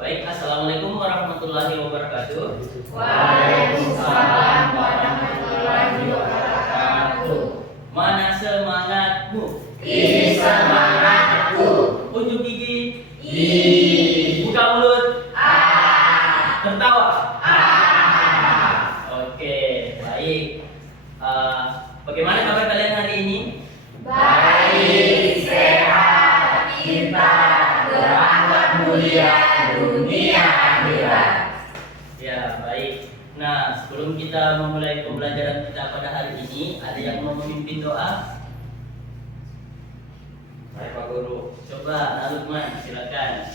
Baik, assalamualaikum warahmatullahi wabarakatuh. Waalaikumsalam warahmatullahi wabarakatuh. Mana semangatmu? Ini semangatku. Unjuk gigi. I. Buka mulut. A. Tertawa. A. Oke, baik. Bagaimana kabar kalian hari ini? Baik, sehat, pintar, berakhlak mulia, dunia akhirat. Ya, baik. Nah, sebelum kita memulai pembelajaran kita pada hari ini, ada yang mau memimpin doa? Baik Pak Guru. Coba, Lukman, silakan.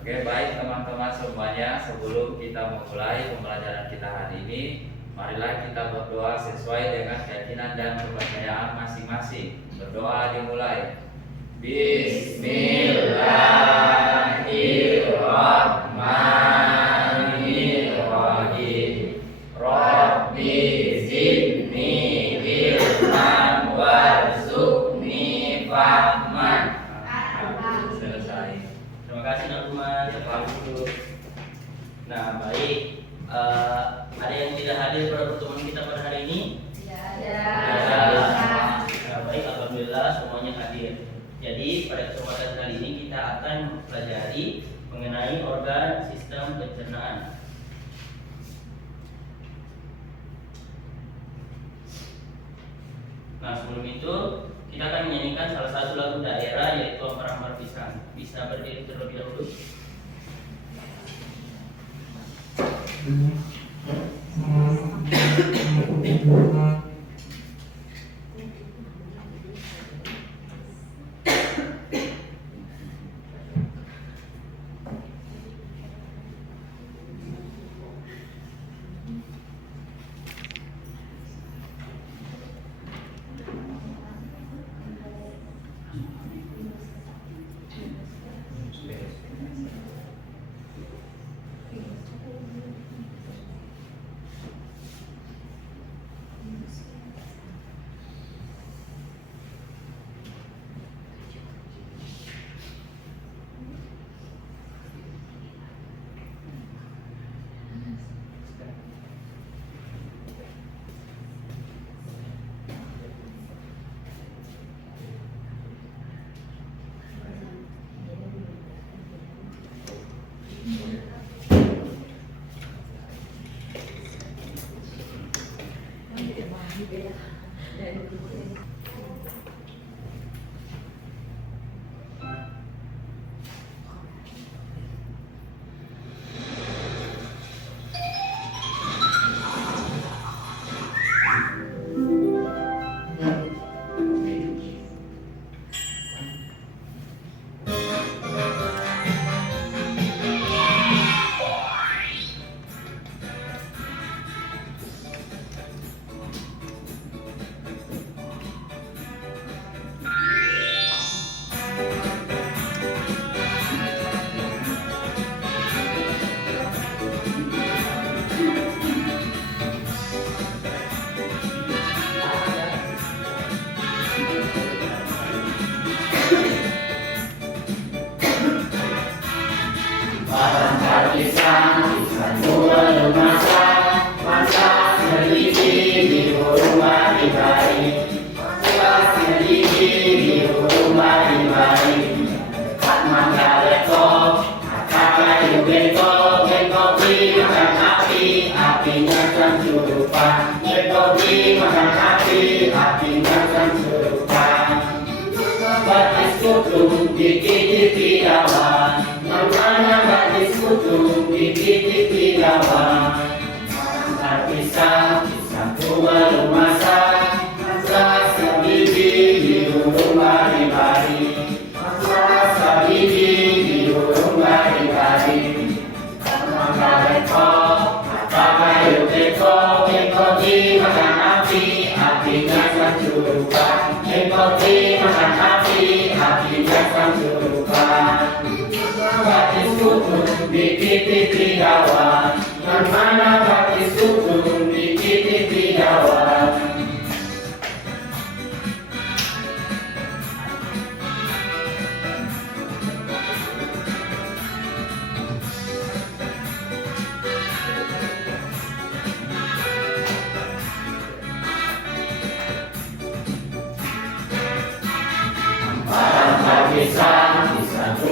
Oke, baik teman-teman semuanya, sebelum kita memulai pembelajaran kita hari ini, marilah kita berdoa sesuai dengan keyakinan dan kepercayaan masing-masing. Berdoa dimulai. Bismillahirrahmanirrahim. Rabbi zidni ilman warzuqni fahman. Selesai. Terima kasih, Lukman. Terima kasih. Nah, baik. Ada yang tidak hadir pada pertemuan kita pada hari ini? Nah, baik, alhamdulillah semuanya hadir. Jadi pada kesempatan kali ini kita akan mempelajari mengenai organ sistem pencernaan. Nah, sebelum itu kita akan menyanyikan salah satu lagu daerah, yaitu Ampera Ampera Pisang. Bisa berdiri terlebih dahulu.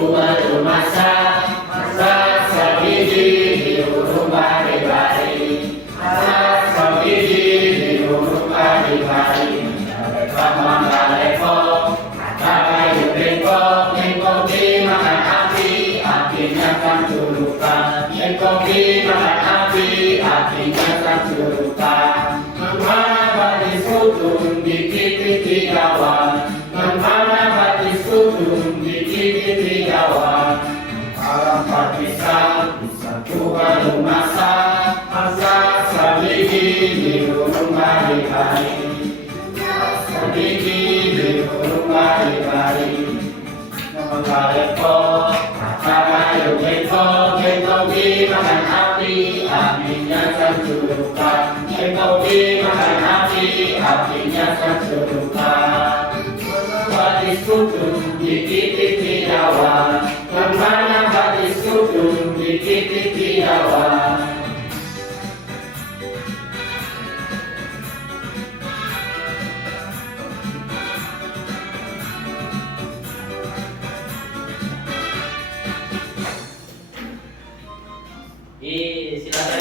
baru masa sabiji diurung bari-bari, masa sabiji diurung bari-bari. Lepo, kayu lengkong dimakan api, apinya kan culukan. Lengkong dimakan api, apinya kan culukan. Kemana batis kudung dikit-dikit gawan, kemana batis kudung dikit-dikit gawan. Alam partisan bisa baru masa sabiji diurung bari-bari. Sabiji diurung bari-bari. Lepo, kayu lengkong dimakan api, apinya kan culukan. Lengkong dimakan api, apinya kan culukan. Batis kudung dikit-dikit gawan, kemana batis kudung dikit-dikit gawan. Silakan.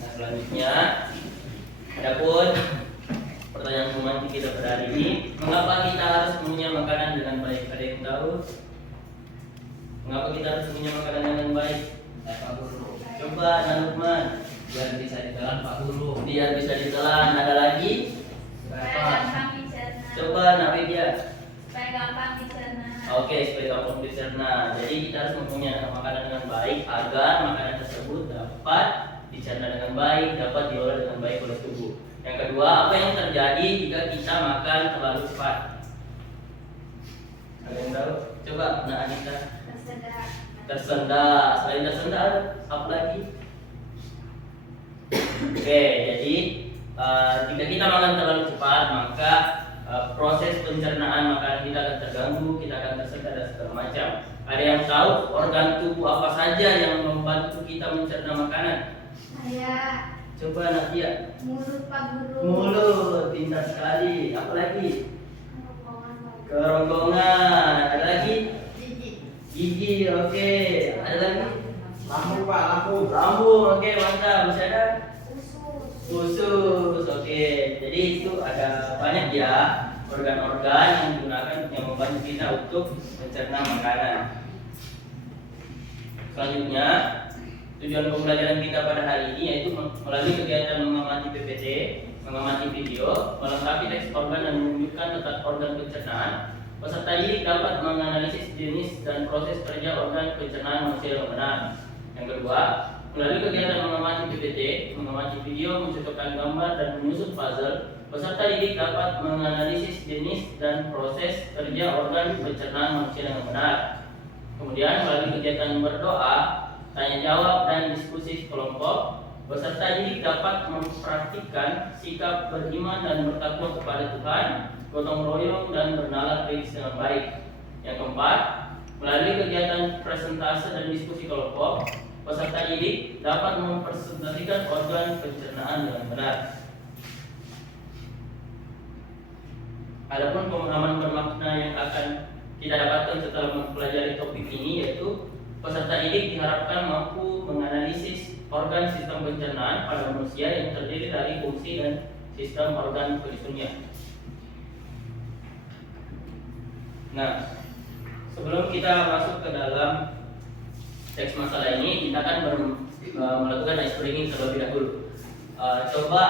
Nah, selanjutnya, adapun pertanyaan romantik kita pada hari ini, mengapa kita harus mengunyah makanan dengan baik? Ada yang tahu? Mengapa kita harus mengunyah makanan dengan baik? Pak Guru. Coba Nanukman, Biar bisa ditelan Pak Guru. biar bisa ditelan. Ada lagi? Supaya gampang dicerna. Coba Nafidia. Supaya gampang dicerna. Oke, supaya gampang dicerna. Jadi kita harus mengunyah makanan dengan baik agar makanan tersebut dapat dicerna dengan baik, dapat diolah dengan baik oleh tubuh. Yang kedua, apa yang terjadi jika kita makan terlalu cepat? Ada yang tahu? Coba, Nak Anita. Tersedak. Tersendat. Selain tersendat, apa lagi? Oke, jadi jika kita makan terlalu cepat, maka proses pencernaan makanan kita akan terganggu, kita akan tersendat dan segala macam. Ada yang tahu organ tubuh apa saja yang membantu kita mencerna makanan? Saya Coba Nadia. mulut Pak Guru. Mulut, pintar sekali. Apa lagi? Kerongkongan, Pak Guru. Kerongkongan. Ada lagi? Gigi. Gigi. Oke. Ada lagi? Lambung Pak, lambung. Lambung. Oke, mantap. Masih ada? Usus. Usus. Oke. Jadi itu ada banyak ya organ-organ yang digunakan yang membantu kita untuk mencerna makanan. Selanjutnya, tujuan pembelajaran kita pada hari ini yaitu melalui kegiatan mengamati PPT, mengamati video, melengkapi teks organ dan menunjukkan letak organ pencernaan. Peserta didik dapat menganalisis jenis dan proses kerja organ pencernaan manusia yang benar. Yang kedua, melalui kegiatan mengamati PPT, mengamati video, mencocokkan gambar dan menyusun puzzle, peserta didik dapat menganalisis jenis dan proses kerja organ pencernaan manusia yang benar. Kemudian melalui kegiatan berdoa, tanya jawab dan diskusi kelompok, peserta didik dapat mempraktikkan sikap beriman dan bertakwa kepada Tuhan, gotong royong dan bernalar kritis dengan baik. Yang keempat, melalui kegiatan presentase dan diskusi kelompok, peserta didik dapat mempresentasikan organ pencernaan dengan benar. Adapun pemahaman bermakna yang akan kita dapatkan setelah mempelajari topik ini yaitu peserta didik diharapkan mampu menganalisis organ sistem pencernaan pada manusia yang terdiri dari fungsi dan sistem organ penyusunnya. Nah, sebelum kita masuk ke dalam teks masalah ini, kita akan melakukan ice breaking terlebih dahulu. Coba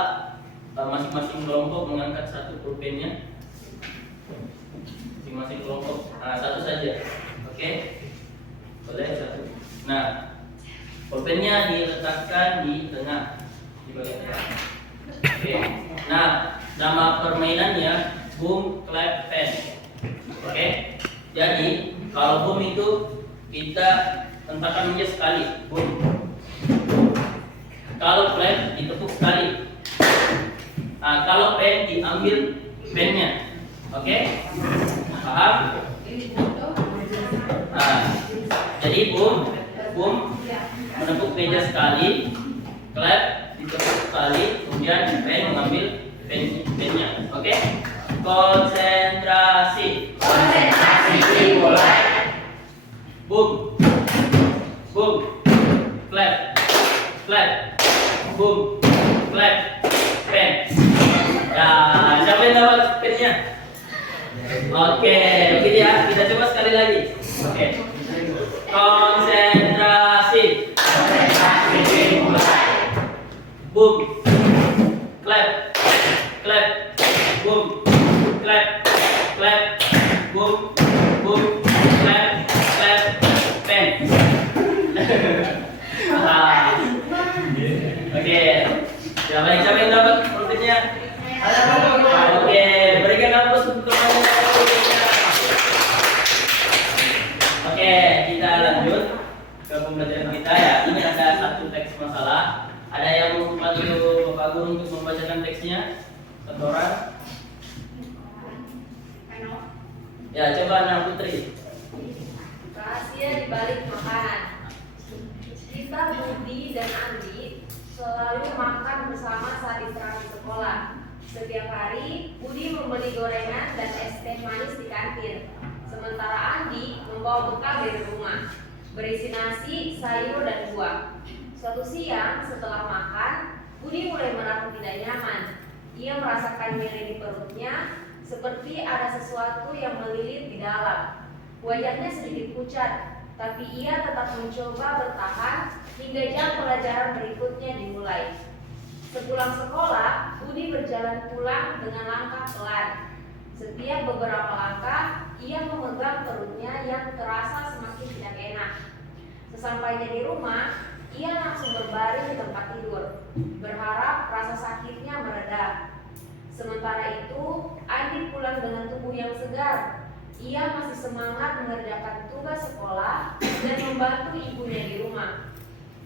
masing-masing kelompok mengangkat satu pulpennya. Masing-masing kelompok, satu saja. Oke? Boleh satu. Nah, pulpennya diletakkan di tengah, di bagian tengah. Oke. Nah, nama permainannya boom, clap, pen. Oke. Jadi kalau boom itu kita hentakan meja sekali, boom. Kalau clap ditepuk sekali. Nah, kalau pen diambil pennya. Oke? Paham? Nah, jadi boom menepuk meja sekali, clap ditepuk sekali, kemudian pen mengambil pennya. Oke? Konsentrasi. clap, clap, boom, clap, clap, boom, boom, clap, clap, pen. Oke, siapa yang dapat produknya? Oke, berikan aplaus untuk teman-teman. Oke, kita lanjut ke pembelajaran kita ya. Ini ada satu teks masalah. Ada yang mau membantu Bapak Guru untuk membacakan teksnya? Satu orang? Ya, coba Nana Putri. Rahasia di balik makanan. Kita Budi dan Andi selalu makan bersama saat istirahat di sekolah. Setiap hari Budi membeli gorengan dan es teh manis di kantin, sementara Andi membawa bekal dari rumah, berisi nasi, sayur, dan buah. Suatu siang setelah makan, Budi mulai merasa tidak nyaman. Ia merasakan nyeri di perutnya, seperti ada sesuatu yang melilit di dalam. Wajahnya sedikit pucat, tapi ia tetap mencoba bertahan hingga jam pelajaran berikutnya dimulai. Sepulang sekolah, Budi berjalan pulang dengan langkah pelan. Setiap beberapa langkah, ia memegang perutnya yang terasa semakin tidak enak. Sesampainya di rumah, ia langsung berbaring di tempat tidur, berharap rasa sakitnya mereda. Sementara itu, Andi pulang dengan tubuh yang segar. Ia masih semangat mengerjakan tugas sekolah dan membantu ibunya di rumah.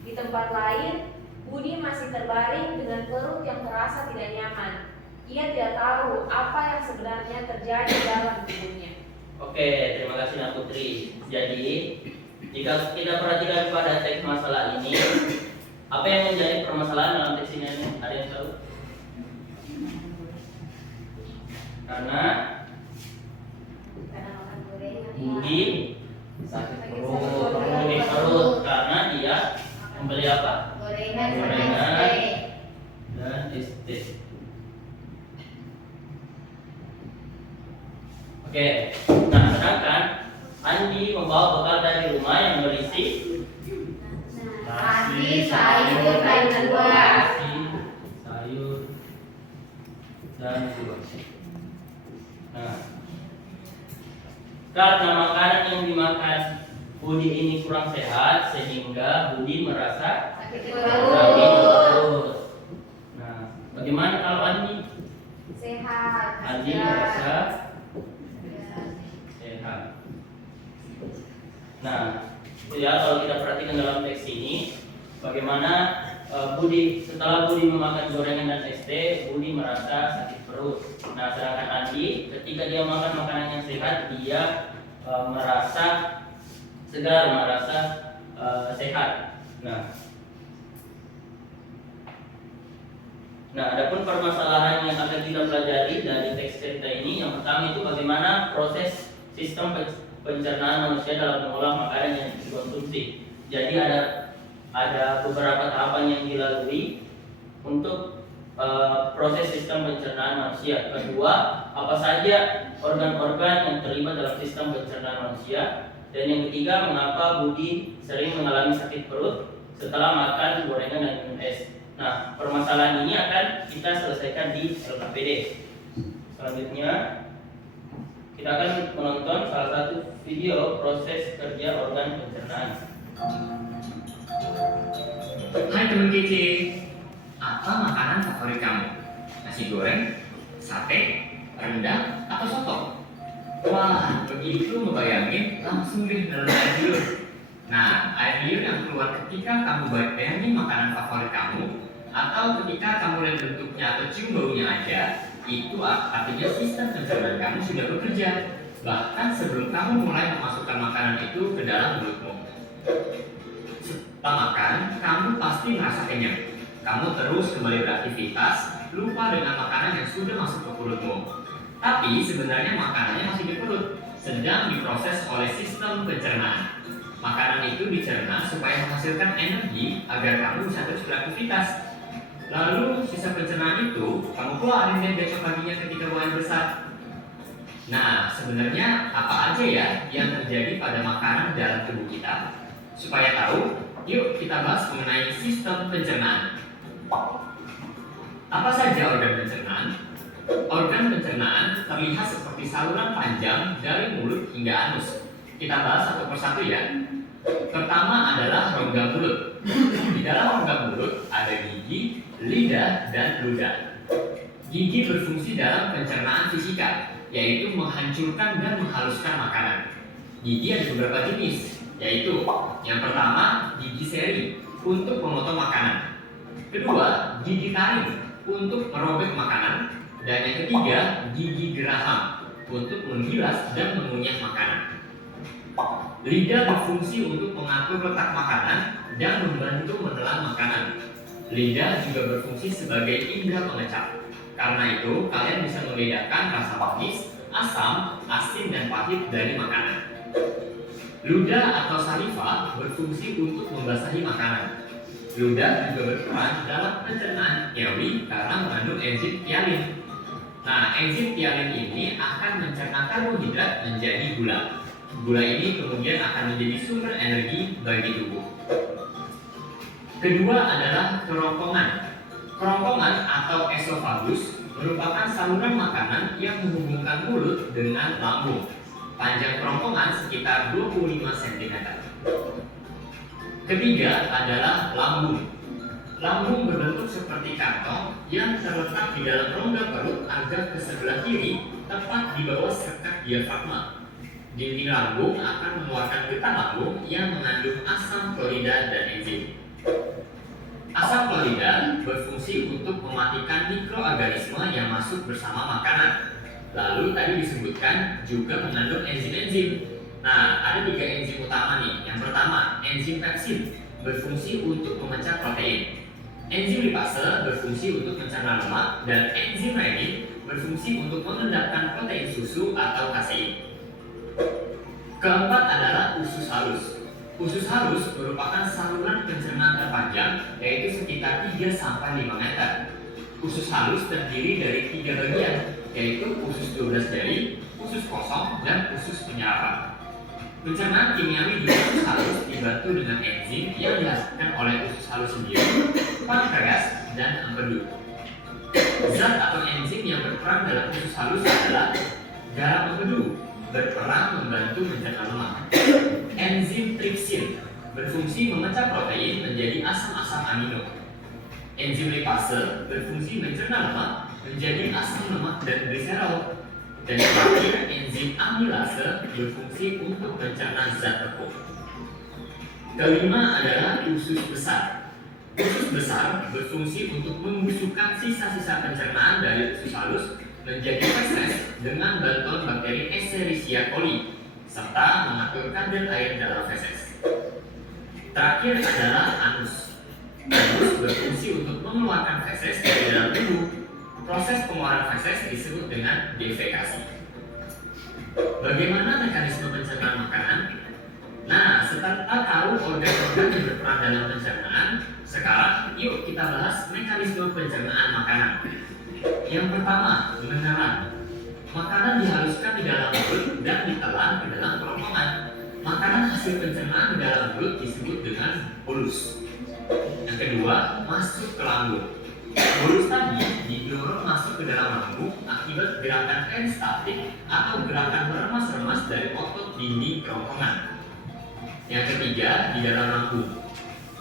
Di tempat lain, Budi masih terbaring dengan perut yang terasa tidak nyaman. Ia tidak tahu apa yang sebenarnya terjadi dalam tubuhnya. Oke, terima kasih Nana Putri. Jadi, jika kita perhatikan pada teks masalah ini, apa yang menjadi permasalahan dalam teks ini? Ada yang tahu? Karena Budi Sakit sakit perut karena dia membeli apa? Gorengan Dan es teh. Oke, nah sedangkan Andi membawa bekal dari rumah yang berisi nasi, sayur, dan buah. nasi, sayur, dan buah. Nah, karena makanan yang dimakan Budi ini kurang sehat sehingga Budi merasa Sakit sakit perut. perut. Nah, bagaimana kalau Andi? Sehat. Andi merasa sehat. Nah, itu ya kalau kita perhatikan dalam teks ini, bagaimana Budi setelah Budi memakan gorengan dan es teh, Budi merasa sakit perut. Nah, sedangkan Andi ketika dia makan makanan yang sehat, dia merasa segar, merasa sehat. Nah, adapun permasalahan yang akan kita pelajari dari teks cerita ini, yang pertama itu bagaimana proses sistem pencernaan manusia dalam mengolah makanan yang dikonsumsi. Jadi ada beberapa tahapan yang dilalui untuk proses sistem pencernaan manusia. Kedua, apa saja organ-organ yang terlibat dalam sistem pencernaan manusia. Dan yang ketiga, mengapa Budi sering mengalami sakit perut setelah makan gorengan dan minum es. Nah, permasalahan ini akan kita selesaikan di LKPD. Selanjutnya, kita akan menonton salah satu video proses kerja organ pencernaan. Hai teman kece, apa makanan favorit kamu? Nasi goreng, sate, rendang, atau soto? Wah, begitu ngebayangin, langsung deh dalam air liur. Nah, air liur yang keluar ketika kamu bayangin makanan favorit kamu, atau ketika kamu lihat bentuknya atau cium baunya aja, itu artinya sistem pencernaan kamu sudah bekerja. Bahkan sebelum kamu mulai memasukkan makanan itu ke dalam mulutmu. Setelah makan, kamu pasti merasa kenyang. Kamu terus kembali beraktivitas, lupa dengan makanan yang sudah masuk ke perutmu. Tapi sebenarnya makanannya masih di perut, sedang diproses oleh sistem pencernaan. Makanan itu dicerna supaya menghasilkan energi agar kamu bisa terus beraktivitas. Lalu sisa pencernaan itu kamu keluarin deh besok paginya ketika buang air besar. Nah, sebenarnya apa aja ya yang terjadi pada makanan dalam tubuh kita? Supaya tahu, yuk kita bahas mengenai sistem pencernaan. Apa saja organ pencernaan? Organ pencernaan terlihat seperti saluran panjang dari mulut hingga anus. Kita bahas satu persatu ya. Pertama adalah rongga mulut. Di dalam rongga mulut ada gigi, lidah, dan ludah. Gigi berfungsi dalam pencernaan fisika, yaitu menghancurkan dan menghaluskan makanan. Gigi ada beberapa jenis, yaitu yang pertama gigi seri untuk memotong makanan. Kedua, gigi taring untuk merobek makanan. Dan yang ketiga, gigi geraham untuk menggilas dan mengunyah makanan. Lidah berfungsi untuk mengatur letak makanan dan membantu menelan makanan. Lidah juga berfungsi sebagai indera pengecap. Karena itu, kalian bisa membedakan rasa manis, asam, asin, dan pahit dari makanan. Ludah atau saliva berfungsi untuk membasahi makanan. Ludah juga berperan dalam pencernaan kewi karena mengandung enzim tialin. Nah, enzim tialin ini akan mencerna karbohidrat menjadi gula. Gula ini kemudian akan menjadi sumber energi bagi tubuh. Kedua adalah kerongkongan. Kerongkongan atau esofagus merupakan saluran makanan yang menghubungkan mulut dengan lambung. Panjang kerongkongan sekitar 25 cm. Ketiga adalah lambung. Lambung berbentuk seperti kantong yang terletak di dalam rongga perut agak ke sebelah kiri, tepat di bawah sekat diafragma. Dinding lambung akan mengeluarkan getah lambung yang mengandung asam klorida dan enzim. Asam klorida berfungsi untuk mematikan mikroorganisme yang masuk bersama makanan. Lalu tadi disebutkan juga mengandung enzim-enzim. Nah, ada 3 enzim utama nih. Yang pertama, enzim pepsin berfungsi untuk memecah protein. Enzim lipase berfungsi untuk mencerna lemak, dan enzim renin berfungsi untuk mengendapkan protein susu atau kasein. Keempat adalah usus halus. Usus halus merupakan saluran pencernaan terpanjang, yaitu sekitar 3-5 meter. Usus halus terdiri dari 3 bagian, yaitu usus 12 jari, usus kosong, dan usus penyerapan. Pencernaan kimiawi di usus halus dibantu dengan enzim yang dihasilkan oleh usus halus sendiri, pankreas, dan empedu. Zat atau enzim yang berperan dalam usus halus adalah garam empedu, berperan membantu mencerna lemak. Enzim tripsin berfungsi memecah protein menjadi asam-asam amino. Enzim lipase berfungsi mencerna lemak menjadi asam lemak dan gliserol. Dan terakhir, enzim amilase berfungsi untuk mencerna zat tepung. Kelima adalah usus besar. Usus besar berfungsi untuk membusukkan sisa-sisa pencernaan dari usus halus menjadi feses dengan bantuan bakteri Escherichia coli serta mengatur kadar air dalam feses. Terakhir adalah anus. Anus berfungsi untuk mengeluarkan feses dari dalam tubuh. Proses pengeluaran feses disebut dengan defekasi. Bagaimana mekanisme pencernaan makanan? Nah, setelah tahu organ-organ yang berperan dalam pencernaan, sekarang yuk kita bahas mekanisme pencernaan makanan. Yang pertama, menelan. Makanan dihaluskan di dalam mulut dan ditelan ke dalam kerongkongan. Makanan hasil pencernaan di dalam mulut disebut dengan bolus. Yang kedua, masuk ke lambung. Bolus tadi didorong masuk ke dalam lambung akibat gerakan peristatik atau gerakan meremas-remas dari otot dinding kerongkongan. Yang ketiga, di dalam lambung.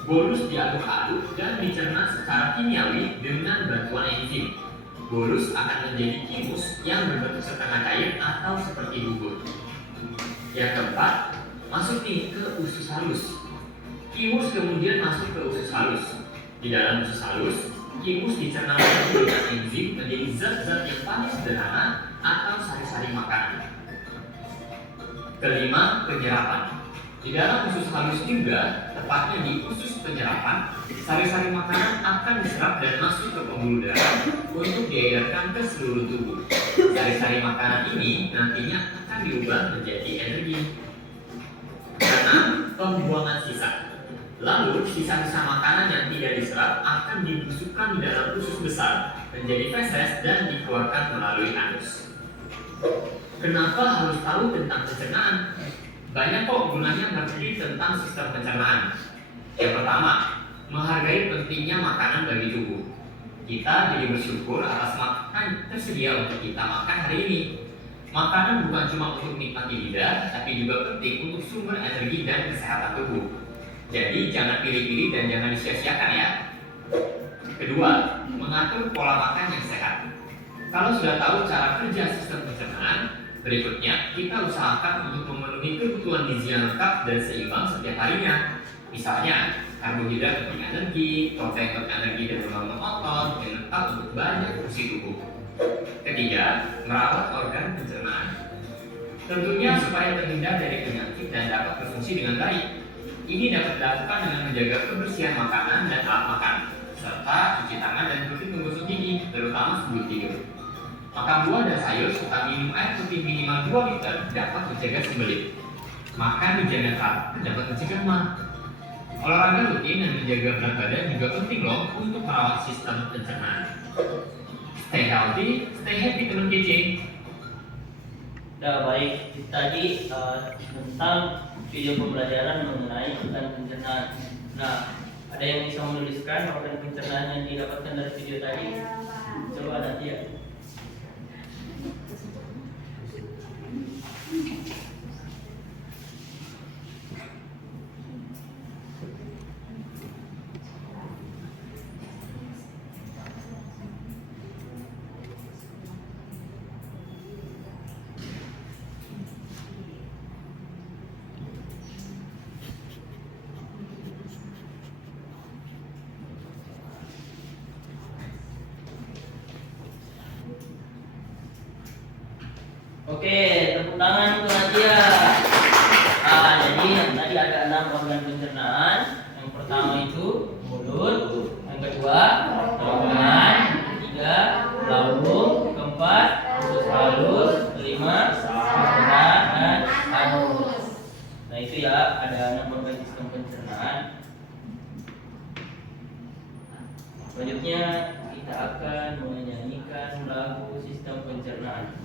Bolus diaduk-aduk dan dicerna secara kimiawi dengan bantuan enzim. Bolus akan menjadi kimus yang berbentuk setengah cair atau seperti bubur. Yang keempat, masuk nih ke usus halus. Kimus kemudian masuk ke usus halus. Di dalam usus halus, kimus dicerna dengan enzim menjadi zat-zat yang paling sederhana atau sari-sari makanan. Kelima, penyerapan. Di dalam usus halus juga, tepatnya di usus penyerapan, sari-sari makanan akan diserap dan masuk ke pembuluh darah untuk diedarkan ke seluruh tubuh. Sari-sari makanan ini nantinya akan diubah menjadi energi. Keenam, pembuangan sisa. Lalu, sisa-sisa makanan yang tidak diserap akan dibusukkan di dalam usus besar menjadi feses dan dikeluarkan melalui anus. Kenapa harus tahu tentang pencernaan? Banyak kok gunanya mengerti tentang sistem pencernaan. Yang pertama, menghargai pentingnya makanan bagi tubuh. Kita jadi bersyukur atas makanan tersedia untuk kita makan hari ini. Makanan bukan cuma untuk menikmati lidah, tapi juga penting untuk sumber energi dan kesehatan tubuh. Jadi jangan pilih-pilih dan jangan disia-siakan ya. Kedua, mengatur pola makan yang sehat. Kalau sudah tahu cara kerja sistem pencernaan, berikutnya kita usahakan untuk memenuhi kebutuhan gizi yang lengkap dan seimbang setiap harinya. Misalnya, karbohidrat untuk energi, protein untuk energi dan membangun otot, dan lengkap untuk banyak fungsi tubuh. Ketiga, merawat organ pencernaan. Tentunya supaya terhindar dari penyakit dan dapat berfungsi dengan baik. Ini dapat dilakukan dengan menjaga kebersihan makanan dan alat makan, serta cuci tangan dan rutin menggosok gigi, terutama sebelum tidur. Makan buah dan sayur serta minum air putih minimal 2 liter dapat mencegah sembelit. Makan di jam yang teratur dapat mencegah mah. Olahraga rutin dan menjaga berat badan juga penting loh untuk merawat sistem pencernaan. Stay healthy, stay happy teman kece. Nah, baik, tadi tentang video pembelajaran mengenai organ pencernaan. Nah, ada yang bisa menuliskan organ pencernaan yang didapatkan dari video tadi? Coba nanti ya. Oke, tepuk tangan untuk Nadia. Jadi yang tadi ada 6 organ pencernaan. Yang pertama itu mulut, yang kedua tenggorokan, ketiga lambung, keempat usus halus, kelima saluran dan anus. Nah itu ya, ada 6 organ sistem pencernaan. Selanjutnya kita akan menyanyikan lagu sistem pencernaan.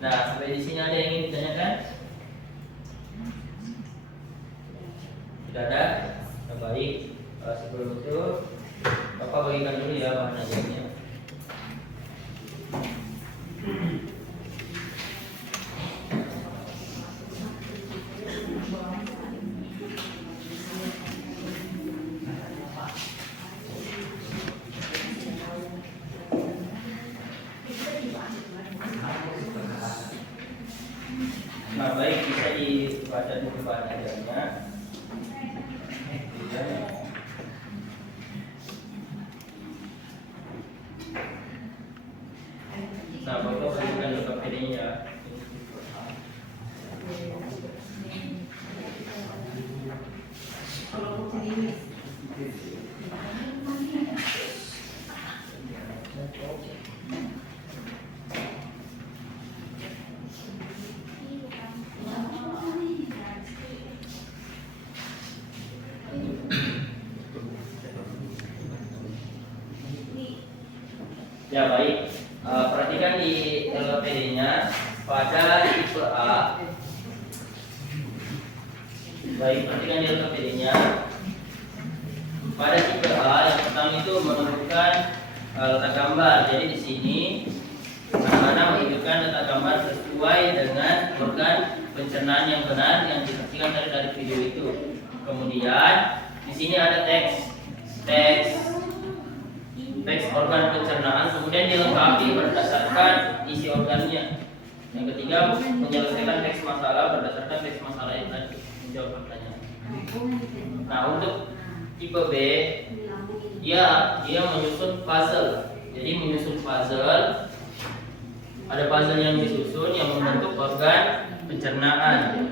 Nah, sampai di sini ada yang ingin ditanyakan? Tidak ada? Nah, baik. Sebelum itu, Bapak bagikan dulu ya bahan ajarnya. Nah, baik, bisa dibaca dulu bahan ajarnya. Nah, Bapak berikan ke KPD-nya. Ya baik, perhatikan di LKPD-nya pada tipe A. Baik, perhatikan di LKPD-nya pada tipe A yang pertama itu menunjukkan letak gambar. Jadi di sini mana-mana menunjukkan letak gambar sesuai dengan organ pencernaan yang benar yang disaksikan dari video itu. Kemudian di sini ada teks organ pencernaan, kemudian dilengkapi berdasarkan isi organnya. Yang ketiga, menyelesaikan teks masalah berdasarkan teks masalah yang tadi menjawab pertanyaan. Nah, untuk tipe B, dia menyusun puzzle. Jadi menyusun puzzle, ada puzzle yang disusun yang membentuk organ pencernaan.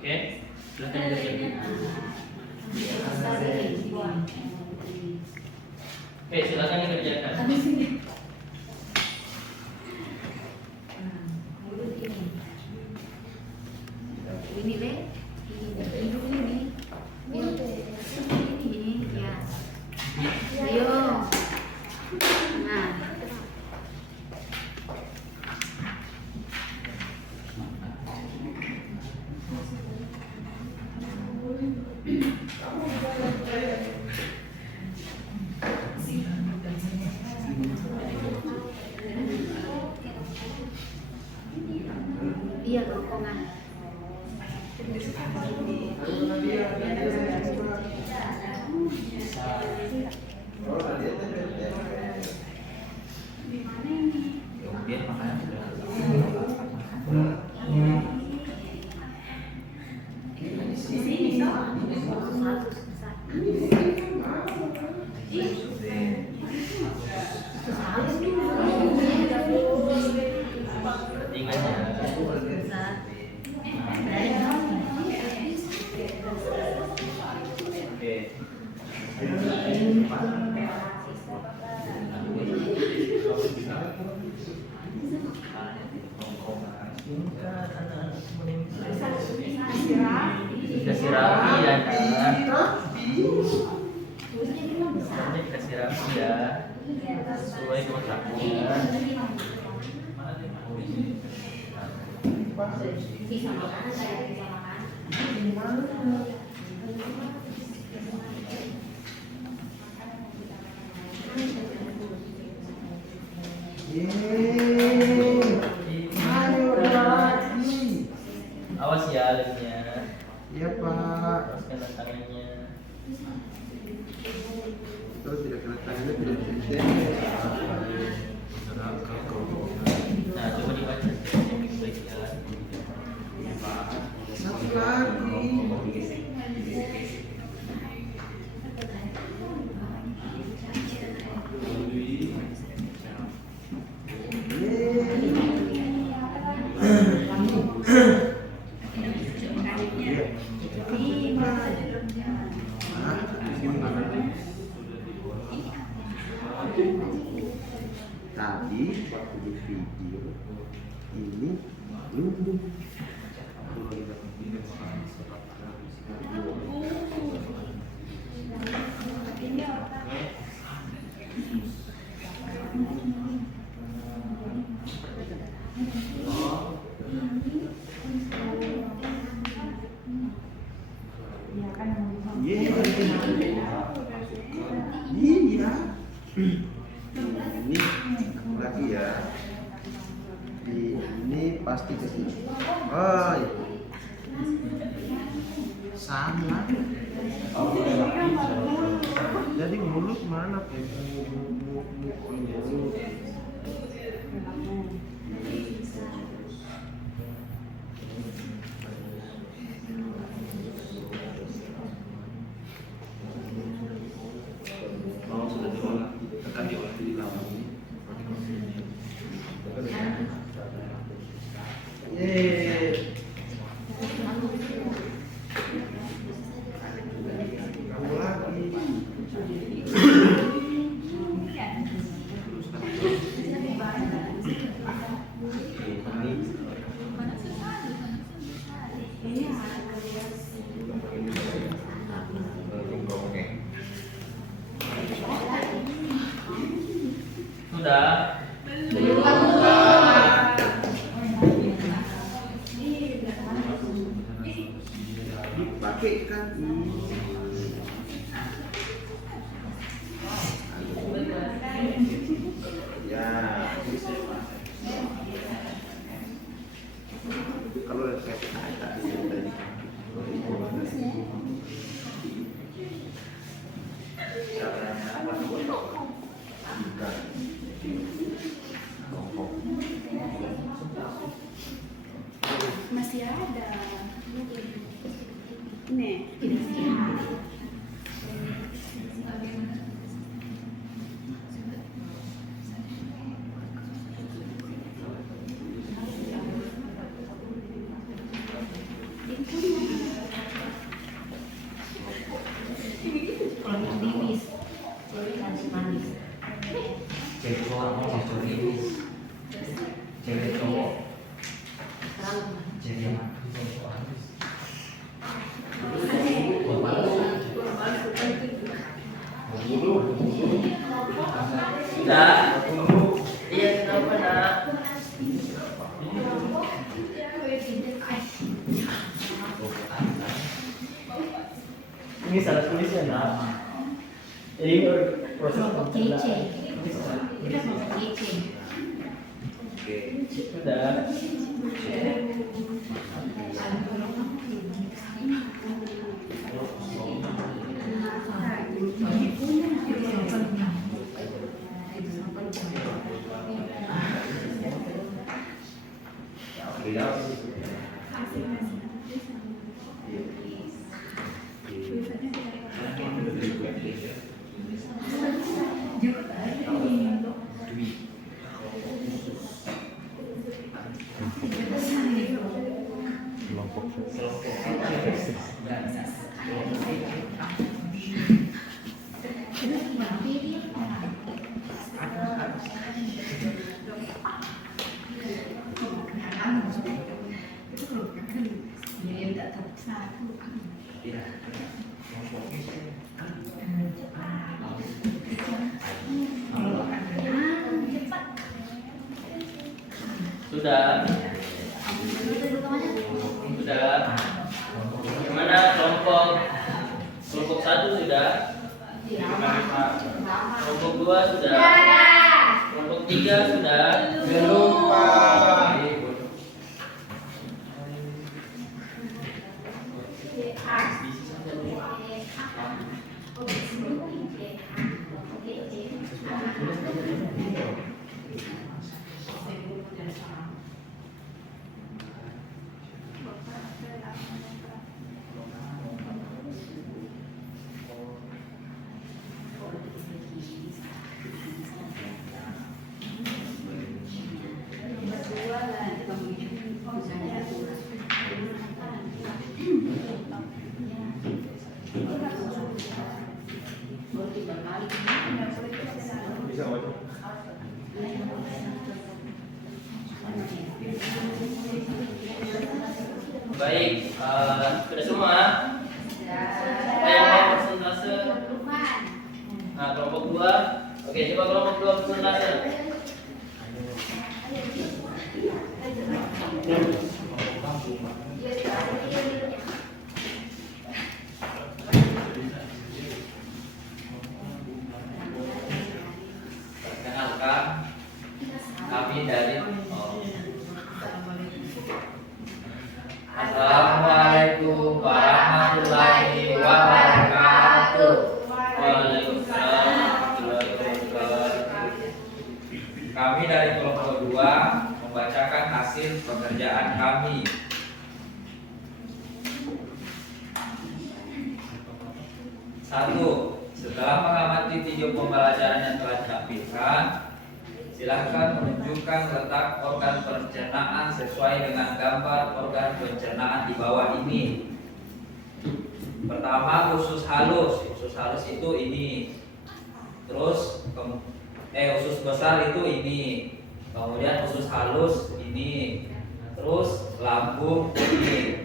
Oke, silakan dikerjakan. Oke, silakan dikerjakan. Ini deh, ini ya. Ayo. Nah. Iya, rokongan. Biar makanan Dikasih rapi ya kan? Dikasih rapi ya, sesuai kontraknya. Awas ya lemnya. Iya Pak. Teruskan tangannya. Terus tidak kena tangannya tidak bisa. Nah, coba dibaca. Satu lagi. Tadi waktu di video ini lumpuh. Iya. Ini lagi ya. Ini pasti ke sini. Oh, iya. Sama. Jadi mulut mana? Mulut. pakai kan. Ya. Kalau kayak tadi. Caranya apa? Masih ada. Nih. Cewek cowok mau cewek ini. Cewek cowok. Cewek yang Sudah. Iya, kenapa nak? Ini salah tulisnya nak. Jadi proses pencernaan. Oke. Sudah. Sudah. Sudah. Gimana kelompok 1 sudah? Kelompok 2 sudah? Kelompok 3 sudah? Belum Pak. Bisa nggak? Baik, sudah semua? Siapa yang mau persentase? Nah, kelompok 2. Oke, coba kelompok 2 persentase. Perkenalkan, kami dari Assalamualaikum warahmatullahi wabarakatuh. Waalaikumsalam warahmatullahi wabarakatuh. Kami dari kelompok 2 membacakan hasil pekerjaan kami. Satu, setelah mengamati video pembelajaran yang telah ditampilkan, silakan menunjukkan letak organ pencernaan sesuai dengan gambar organ pencernaan di bawah ini. Pertama, usus halus. Usus halus itu ini. Terus usus besar itu ini. Kemudian usus halus ini. Terus lambung ini.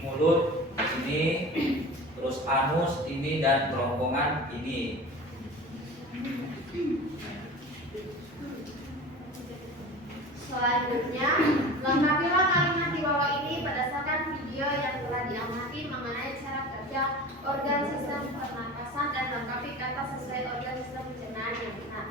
Mulut ini. Terus anus ini dan kerongkongan ini. Selanjutnya, lengkapilah kalimat di bawah ini berdasarkan video yang telah diamati mengenai organ sistem pernapasan dan lengkapi kata sesuai organ sistem pencernaan yang benar.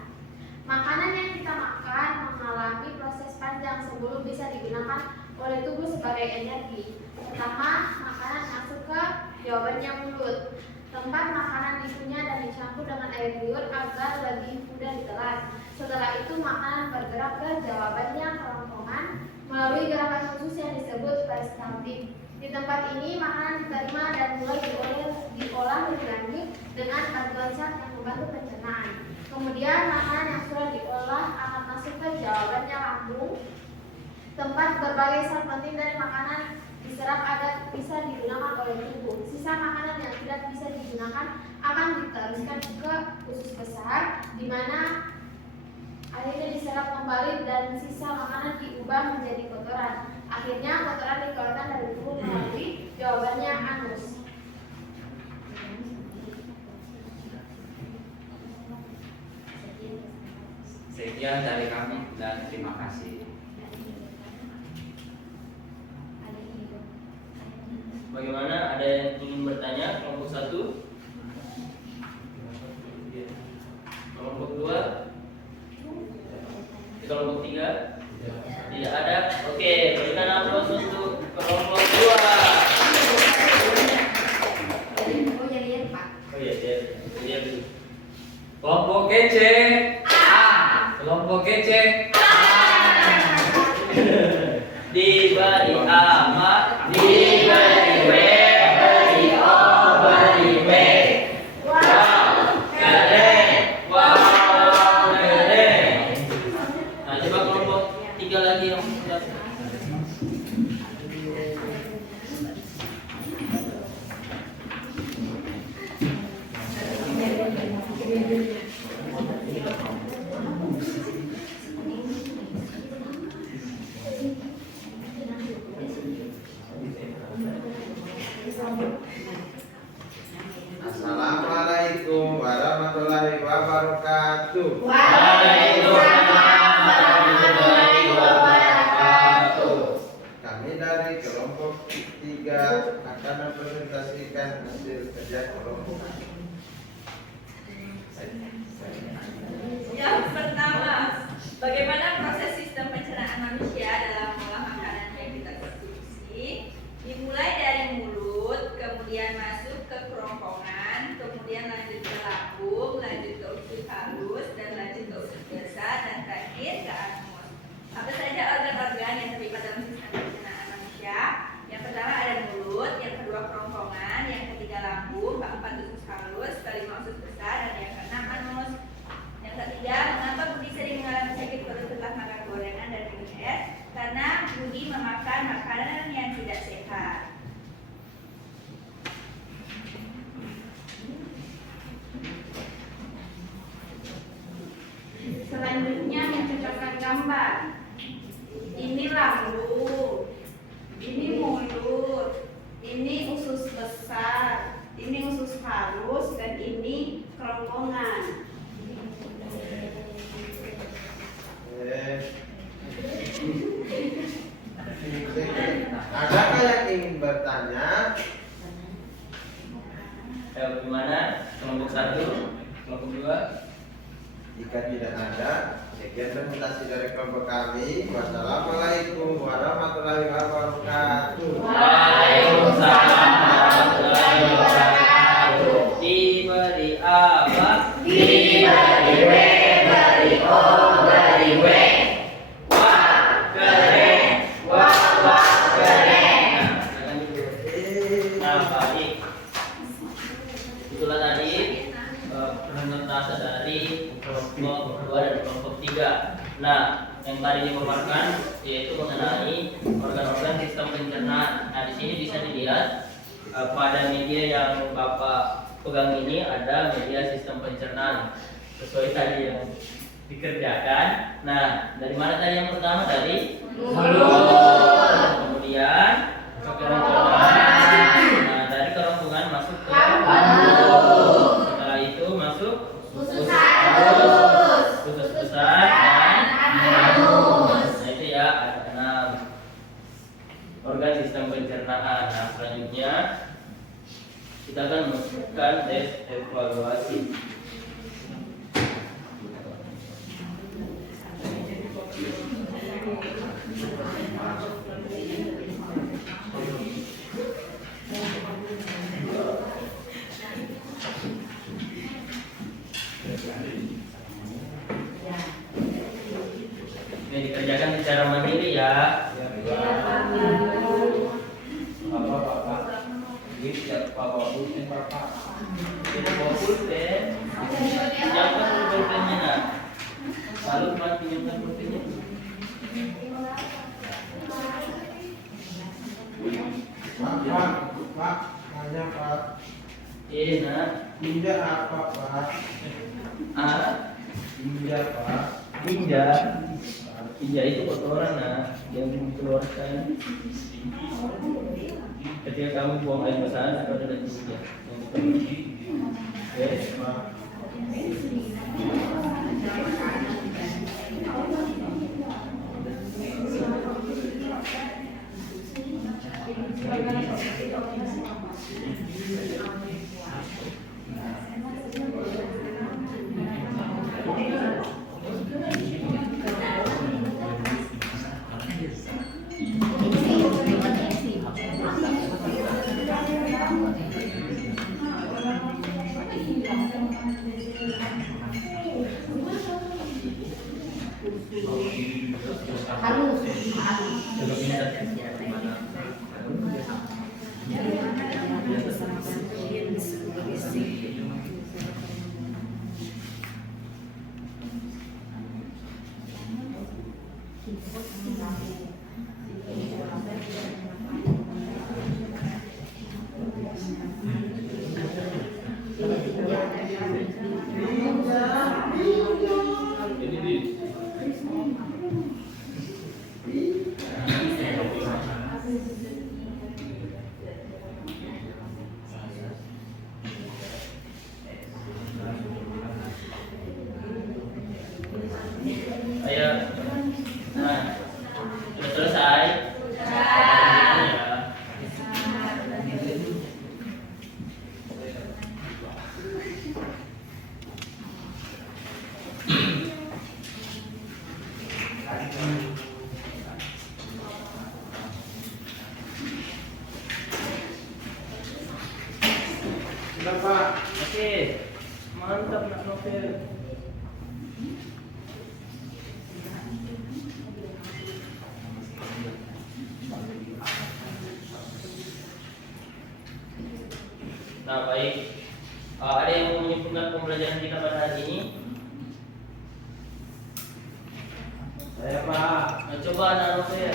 Makanan yang kita makan mengalami proses panjang sebelum bisa digunakan oleh tubuh sebagai energi. Pertama, makanan masuk ke jawabannya mulut. Tempat makanan dikunyah dan dicampur dengan air liur agar lebih mudah ditelan. Setelah itu makanan bergerak ke jawabannya kerongkongan melalui gerakan khusus yang disebut peristaltik. Di tempat ini makanan diterima dan mulai diolah lebih lanjut dengan bantuan zat yang membantu pencernaan. Kemudian makanan yang sudah diolah akan masuk ke jawabannya lambung, tempat berbagai zat penting dari makanan diserap agar bisa digunakan oleh tubuh. Sisa makanan yang tidak bisa digunakan akan diteruskan ke usus besar, di mana akhirnya diserap kembali dan sisa makanan diubah menjadi kotoran. Akhirnya kotoran dikeluarkan dari tubuh melalui jawabannya anus. Sekian dari kami dan terima kasih. Bagaimana? Ada yang ingin bertanya? Kelompok 1, kelompok 2, kelompok 3? Tidak ada. Oke, berikan aplaus untuk kelompok 2. Oh ya lihat Pak. Oh iya, dia dulu. Kelompok kece A. Kelompok kece A. Diberi ama, diberi W, beri O, beri W. Wow, keren. Wow, keren. Nah, coba kelompok 3 lagi yang Assalamualaikum warahmatullahi wabarakatuh. Waalaikumsalam warahmatullahi wabarakatuh. Kami dari kelompok 3 akan mempresentasikan hasil kerja kelompok kami. Yang pertama, bagaimana proses sistem pencernaan manusia dalam mengolah makanan yang kita konsumsi, dimulai dari mulut, kemudian masuk ke kerongkongan, kemudian lanjut ke lambung, lanjut ke usus halus, dan lanjut ke usus besar, dan terakhir ke anus. Apa saja organ-organ yang terlibat dalam sistem pencernaan manusia? Yang pertama ada mulut, yang kedua kerongkongan, yang ketiga lambung, keempat usus halus, kelima usus besar, dan yang keenam anus. Yang ketiga, mengapa Budi sering mengalami sakit perut setelah makan gorengan dan minum es? Karena Budi memakan makanan yang tidak sehat. Selanjutnya mencocokkan gambar. Ini lambung, ini mulut, ini usus besar, ini usus halus, dan ini kerongkongan. Adakah yang ingin bertanya? bagaimana? Kelompok 1, kelompok 2. Jika tidak ada, sekian presentasi dari kelompok kami. Wassalamualaikum warahmatullahi wabarakatuh. Waalaikumsalam warahmatullahi wabarakatuh. Diberi apa? Diberi W, beri O, beri W. Wah, keren. Wah, keren. Nah, baik. Itulah tadi presentase dari kelompok 2 dan kelompok 3. Nah, yang tadi dipaparkan yaitu mengenai organ-organ sistem pencernaan. Nah, di sini bisa dilihat pada media yang Bapak pegang ini ada media sistem pencernaan sesuai tadi yang dikerjakan. Nah, dari mana tadi yang pertama? Dari mulut. Kemudian ke kerongkongan. Nah, dari kerongkongan masuk ke lambung. Setelah itu masuk usus halus, usus besar, dan anus. Nah, itu ya ada 6 organ sistem pencernaan. Nah, selanjutnya kita akan melakukan tes evaluasi. Ini dikerjakan secara mandiri ya. Kita bawa pulpen, siapkan dulu pulpennya nak. Lalu Pak pinjamkan pulpennya. Pak, nanya Pak. Nak. Tinja apa Pak? Ah, Tinja Pak. tinja. Tinja itu kotoran nak yang dikeluarkan ketika kamu buang air besar atau ada tinja. Oke, Pak. ayo. Nah, sudah selesai. Sudah Pak. Oke, mantap nak novel. Nah baik, ada yang mau menyimpulkan pembelajaran kita pada hari ini? Saya Pak. Nah, coba anak novel.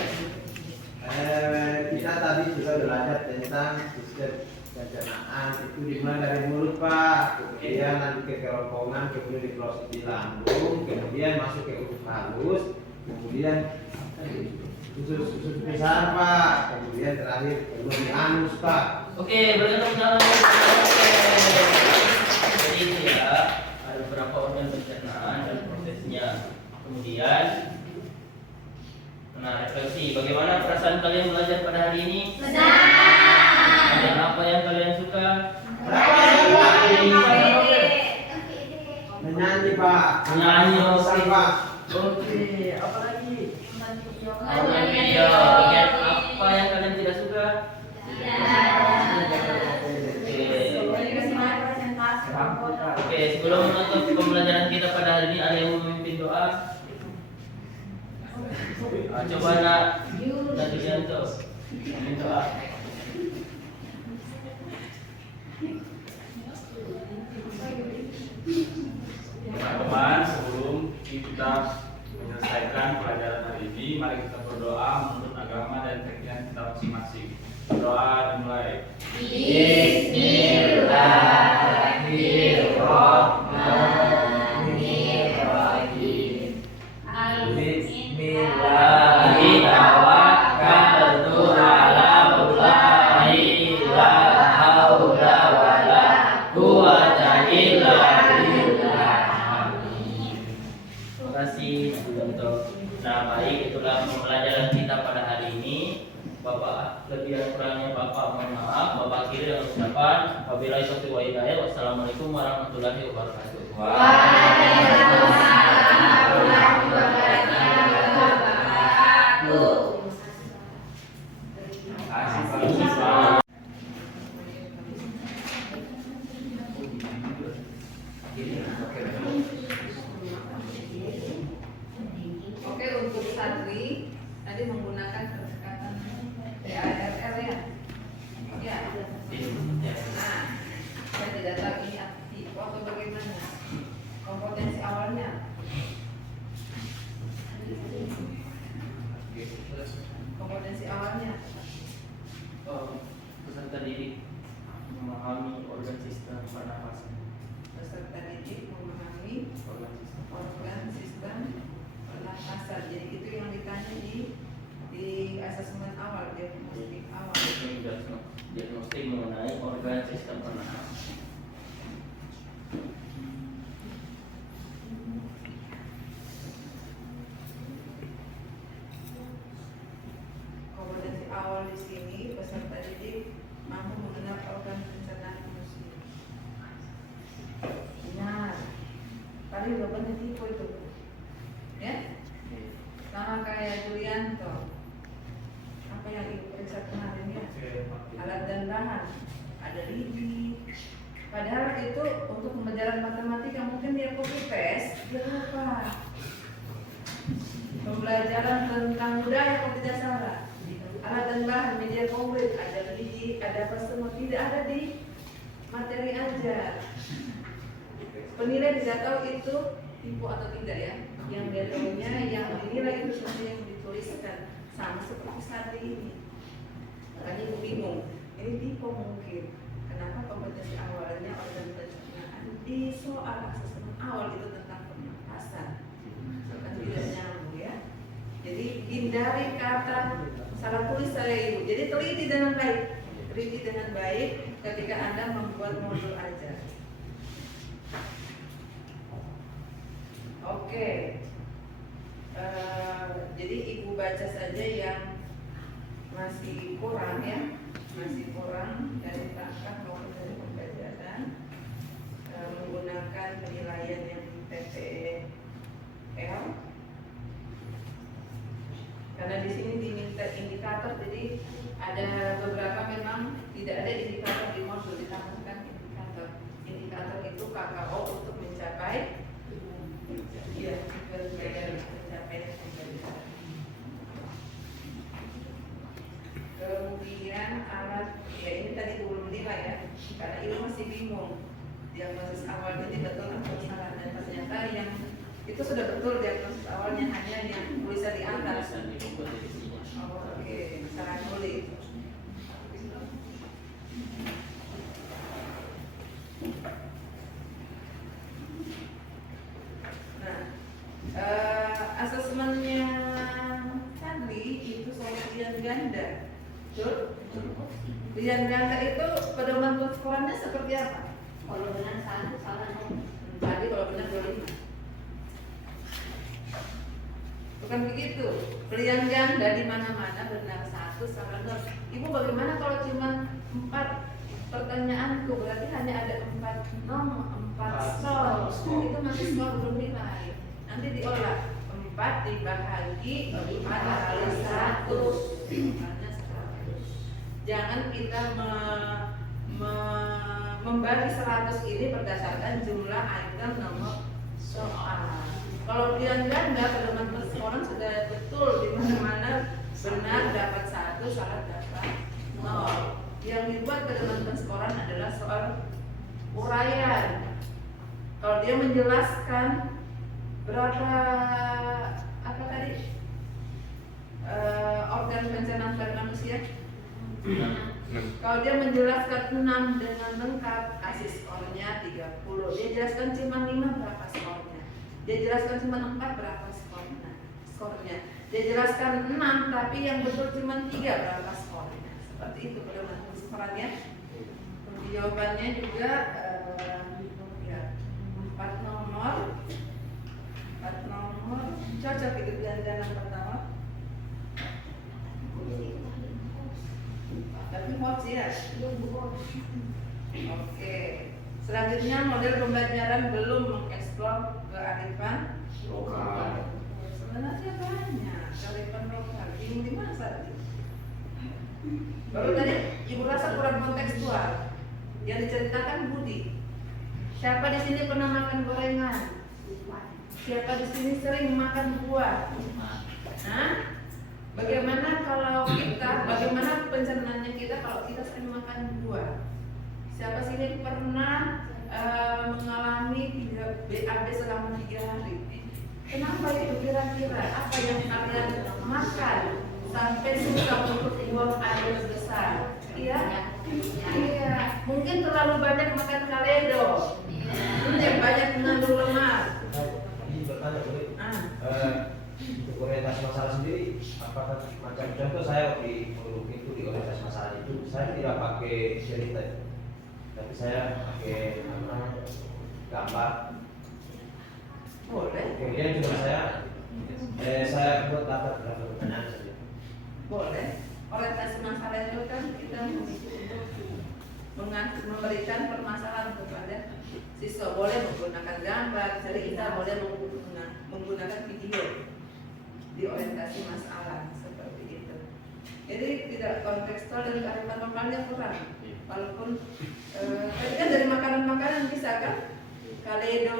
Kita tadi sudah belajar tentang sistem pencernaan itu dimulai dari mulut Pak, kemudian nanti ke kerongkongan, kemudian diproses di lambung, kemudian masuk ke usus halus, kemudian usus besar Pak, kemudian terakhir keluar di anus Pak. Oke, bergantung tangan. Jadi itu ya, ada beberapa organ pencernaan dan prosesnya. Kemudian, nah refleksi. Bagaimana perasaan kalian belajar pada hari ini? Ada apa yang kalian suka? Menyanyi Pak. Menyanyi, oke. Pak. Oke, apa lagi? Nonton video. Bagian apa yang kalian tidak suka? Oke, sebelum menutup pembelajaran kita pada hari ini, ada yang mau memimpin doa? Coba nak Yulianto memimpin doa. Teman-teman, sebelum kita menyelesaikan pelajaran hari ini, mari kita berdoa menurut agama dan keyakinan kita masing-masing. Berdoa dimulai. Bismillahirrahmanirrahim. Tawakkaltu ala Allahi la haula wala quwwata illa billah. Terima kasih untuk. Nah baik, itulah pembelajaran kita pada hari ini. Bapak Bapak. Kelebihan kurangnya Bapak mohon maaf. Bapak akhiri dengan ucapan wabillahi taufiq wa hidayah. Wassalamualaikum warahmatullahi wabarakatuh. Waalaikumsalam warahmatullahi wabarakatuh. Terima kasih Pak Ustaz. Oke, untuk santri tadi menggunakan pendekatan TARR ya. Ya. Nah, saya tidak tahu ini aktif atau bagaimana. Kompetensi awalnya. Kompetensi awalnya. Peserta didik memahami organ sistem pernafasan. Peserta didik memahami Organ sistem. organ sistem pernafasan. Jadi itu yang ditanya di asesmen awal, diagnostik awal. Ini diagnostik mengenai organ sistem pernafasan. Kompetensi awal di sini peserta didik mampu mengenal organ pencernaan manusia. Benar. Tadi udah benar tipe itu, ya? Sama kayak Julianto. Apa yang ibu periksa kemarin ya? Alat dan bahan. Ada lidi. Padahal itu untuk pembelajaran matematika mungkin dia copy paste, dia lupa. Pembelajaran tentang budaya kalau tidak salah. Alat dan bahan media konkret, ada lidi, ada apa semua, tidak ada di materi ajar. Penilai tidak tahu itu tipu atau tidak ya. Yang dia tahunya yang dinilai itu sesuatu yang dituliskan, sama seperti saat ini. Makanya ibu bingung, ini tipu mungkin. Kenapa kompetensi awalnya organ pencernaan di soal asesmen awal itu tentang pernapasan, kan tidak nyambung ya. Jadi hindari kata salah tulis saya ibu. Jadi teliti dengan baik ketika Anda membuat modul ajar. Oke. Jadi ibu baca saja yang masih kurang ya, masih kurang dari tangkap maupun dari pembelajaran menggunakan penilaian yang TPL. Karena di sini diminta indikator, jadi ada beberapa memang tidak ada indikator di modul, ditambahkan indikator. Indikator itu KKO untuk mencapai kemudian alat ya ini tadi 25 ya, karena ini masih bingung diagnosis awalnya ini betul atau salah, dan ternyata yang itu sudah betul diagnosis awalnya, hanya yang tulisan di atas. Oke, salah nulis. Asesmennya Sandri itu soal pilihan ganda. Betul? Pilihan ganda itu pedoman penskorannya seperti apa? Kalau benar satu, salah nol. Tadi kalau benar 25. Bukan begitu. Pilihan ganda di mana-mana benar satu, salah nol. Ibu bagaimana kalau cuma 4 pertanyaanku, berarti hanya ada 4 nomor, 4 skor. Itu masih skor belum nilai. Nanti diolah 4 dibagi 4 kali 100. Jangan kita membagi 100 ini berdasarkan jumlah item nomor soal. Kalau pilihan ganda pedoman perskoran sudah betul di mana-mana benar dapat 1, salah dapat 0. Yang dibuat pedoman perskoran adalah soal uraian. Kalau dia menjelaskan berapa apa tadi organ pencernaan pada manusia, kalau dia menjelaskan 6 dengan lengkap, kasih skornya 30. Dia jelaskan cuma 5, berapa skornya? Dia jelaskan cuma 4, berapa skornya? Dia jelaskan 6 tapi yang betul cuma 3, berapa skornya? Seperti itu pedoman perskorannya. Jawabannya juga ya 4 nomor. 4 nomor cocok itu pilihan jalan pertama. Tapi hots ya. Oke. Selanjutnya model pembelajaran belum mengeksplor kearifan Lokal. Sebenarnya banyak kearifan lokal. Bingung di mana saat ini? Baru tadi ibu rasa kurang kontekstual. Yang diceritakan Budi. Siapa di sini pernah makan gorengan? Siapa di sini sering makan buah? Nah, bagaimana kalau kita, bagaimana pencernaannya kita kalau kita sering makan buah? Siapa sini pernah mengalami BAB selama 3 hari? Kenapa itu kira-kira? Apa yang kalian makan sampai susah untuk buang air besar? Iya? Iya. Mungkin terlalu banyak makan kaledo. Yang banyak mengandung lemak. Ini bertanya boleh? Untuk orientasi masalah sendiri, apakah macam contoh saya di itu di orientasi masalah itu saya tidak pakai cerita, tapi saya pakai gambar. Boleh. Kemudian cuma saya buat daftar pertanyaan saja. Boleh. Orientasi masalah itu kan kita untuk memberikan permasalahan kepada siswa. Boleh menggunakan gambar, cerita, boleh menggunakan video di orientasi masalah seperti itu. Jadi tidak kontekstual dan kearifan lokalnya kurang. Walaupun tadi kan dari makanan-makanan bisa kan? Kaledo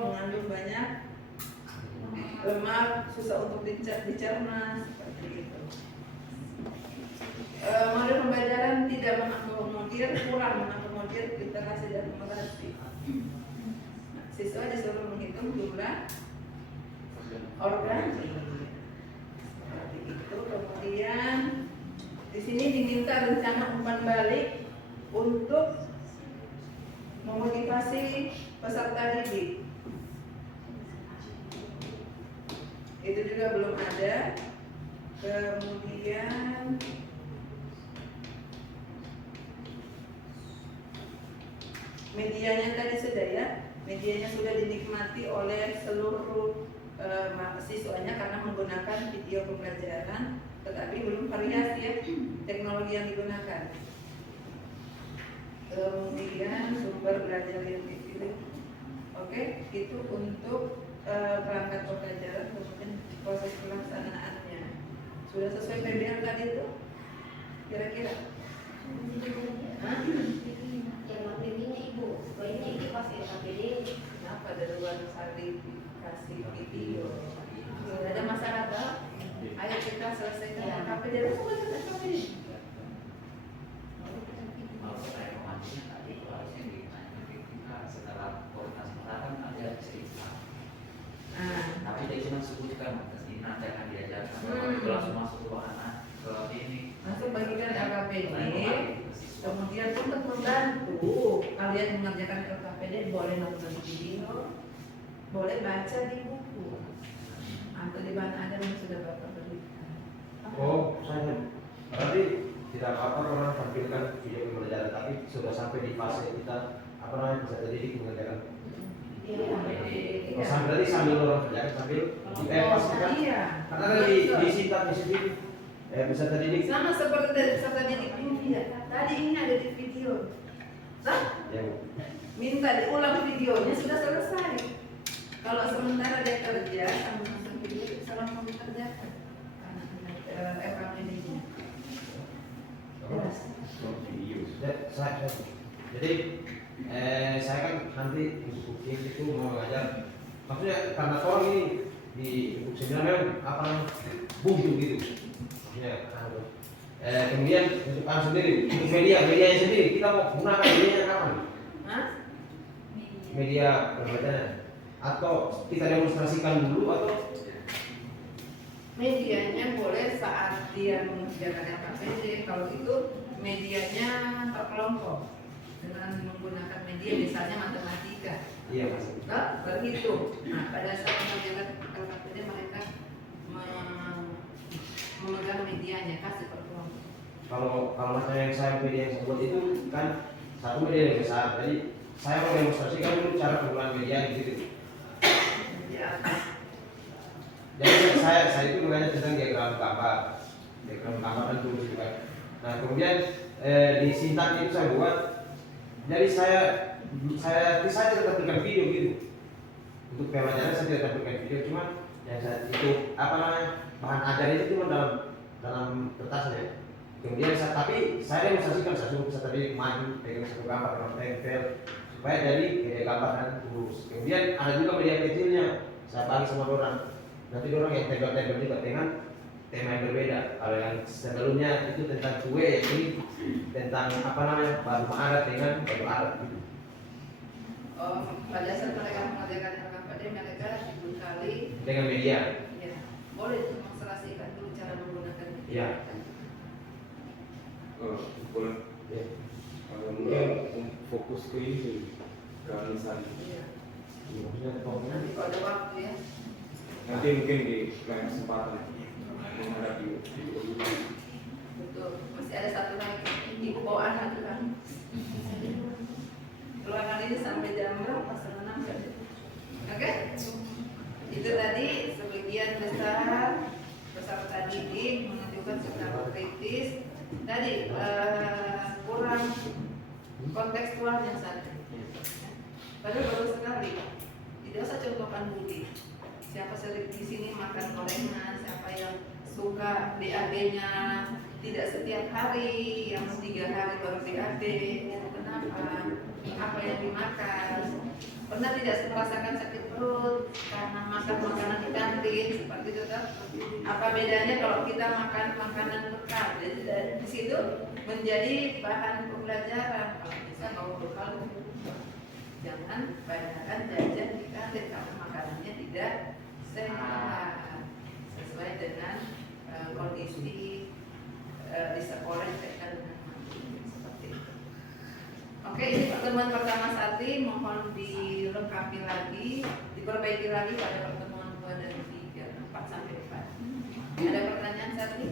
mengandung banyak lemak, susah untuk dicerna seperti itu. Model pembelajaran tidak mengakomodir, kurang mengakomodir literasi dan numerasi. Siswa disuruh menghitung jumlah organ. Seperti itu. Kemudian di sini diminta rencana umpan balik untuk memotivasi peserta didik. Itu juga belum ada. Kemudian medianya tadi sudah ya, medianya sudah dinikmati oleh seluruh mahasiswanya karena menggunakan video pembelajaran, tetapi belum variasi ya teknologi yang digunakan. Kemudian sumber belajar yang dipilih, oke, itu untuk perangkat pembelajaran. Kemudian proses pelaksanaannya sudah sesuai PBL tadi itu kira-kira? Yang materinya ibu, ini ibu pasti KPD. Kenapa ada ruang klarifikasi video? Tidak ada masalah toh? Ayo kita selesaikan KPD. Kalau saya kemarin tadi itu harusnya kita setelah koordinasi masalah kan ada cerita. Tapi dia cuma sebutkan atas ini nanti akan diajarkan. Itu langsung masuk ke anak ke ini. Langsung bagikan LKPD. Kemudian untuk membantu kalian mengerjakan LKPD boleh nonton video, boleh baca di buku, atau di mana ada yang sudah bapak berikan. Oh, saya berarti tidak apa-apa orang tampilkan video pembelajaran, tapi sudah sampai di fase kita apa namanya bisa didik mengerjakan. Iya. Sambil sambil orang kerjakan sambil pas kan? Iya. Karena kan di sitak di sini bisa terdidik. Sama seperti dari peserta didik ini ya. Tadi ini ada di video. Ya. Minta diulang videonya sudah selesai. Kalau sementara dia kerja sambil masuk video, salah mau dikerjakan. FKPD-nya. Jadi saya kan nanti untuk itu mau ngajar. Maksudnya karena orang ini di seminar apa buntu gitu. Maksudnya kemudian untuk sendiri, untuk media sendiri kita mau gunakan medianya kapan? Media pembelajaran atau kita demonstrasikan dulu atau medianya boleh saat dia mengerjakan LKPD. Kalau itu medianya terkelompok dengan menggunakan media misalnya matematika. iya mas. Berhitung. Nah, pada saat mengerjakan LKPD mereka memegang medianya, kasih per kelompok. Kalau macam yang saya media yang saya buat itu kan satu media yang besar, jadi saya mau demonstrasikan dulu cara penggunaan media gitu. Ya. Jadi saya itu mengajar tentang diagram gambar kan dulu juga. Nah kemudian di Sintang itu saya buat, jadi saya tidak tampilkan video gitu. Untuk pembelajaran saya tidak tampilkan video, cuma yang saya itu apa namanya bahan ajar itu cuma dalam kertasnya. Kemudian tapi saya demonstrasikan, saya suruh peserta didik maju pegang satu gambar dengan tempel supaya jadi gambar dan lurus. Kemudian ada juga media kecilnya, saya bagi sama orang. Nanti orang yang tempel-tempel juga dengan tema yang berbeda. Kalau yang sebelumnya itu tentang kue, yang ini tentang apa namanya baju adat dengan baju adat gitu. Pada saat mereka mengajarkan LKPD, mereka dibekali Dengan media. ya, boleh demonstrasikan dulu cara menggunakan media. Iya. Boleh. Ya. Mungkin fokus ke ini ke misalnya. Iya. Maksudnya pokoknya Nanti kalau ada waktu ya. Nanti mungkin di lain kesempatan menghadapi Betul. Masih ada satu lagi. Ibu bawa anak itu kan. Ruangan ini sampai jam berapa? Setengah 6 kan? Oke? Itu tadi sebagian besar peserta didik menunjukkan sikap kritis. Tadi kurang kontekstualnya saja. Padahal baru sekali. Tidak usah contohkan budi. Siapa sering di sini makan gorengan, siapa yang suka BAB-nya tidak setiap hari, yang 3 hari baru BAB, itu kenapa? Apa yang dimakan? Pernah tidak merasakan sakit perut karena makan makanan di kantin seperti itu kan? Apa bedanya kalau kita makan makanan bekal? Jadi di situ menjadi bahan pembelajaran. Kalau bisa bawa bekal, jangan banyakkan jajan di kantin karena makanannya tidak sehat sesuai dengan kondisi di sekolah seperti itu. Oke, ini pertemuan pertama Sati, mohon dilengkapi lagi, diperbaiki lagi pada pertemuan 2 dan 3, 4 sampai 4. Ada pertanyaan Sati?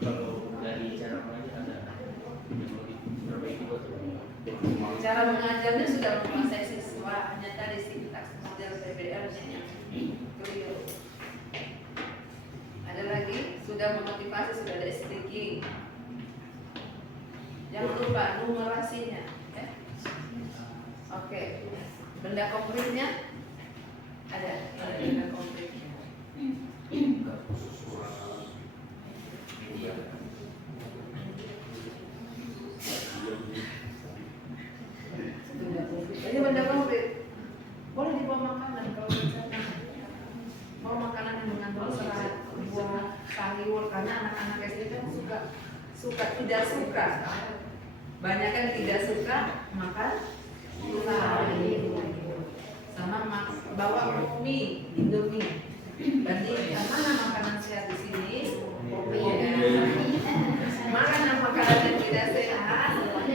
Kalau dari cara mengajar ada yang mau diperbaiki buat Cara mengajarnya sudah menguasai siswa, hanya tadi sintaks model PBL-nya yang keliru. Ada lagi, sudah memotivasi, sudah ada speaking. Jangan lupa numerasinya. Ya. Oke, benda konkretnya ada. Benda konkretnya. Ini benda konkret. Boleh dibawa makanan kalau misalnya mau makanan yang mengandung serat, buah, sayur, karena anak-anak SD kan suka tidak suka. Banyak yang tidak suka makan sayur. Sama bawa mie, Indomie. Bandingkan mana makanan sehat di sini? Mana makanan yang tidak sehat?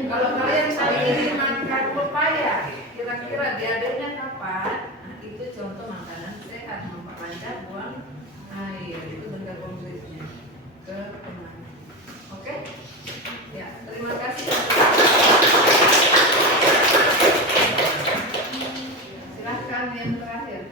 Kalau kalian hari ini makan pepaya, kira-kira diadanya kapan? Nah, itu contoh makanan sehat, memperlancar buang air. Itu benda konkretnya ke teman. Oke? Ya, terima kasih. Silahkan yang terakhir.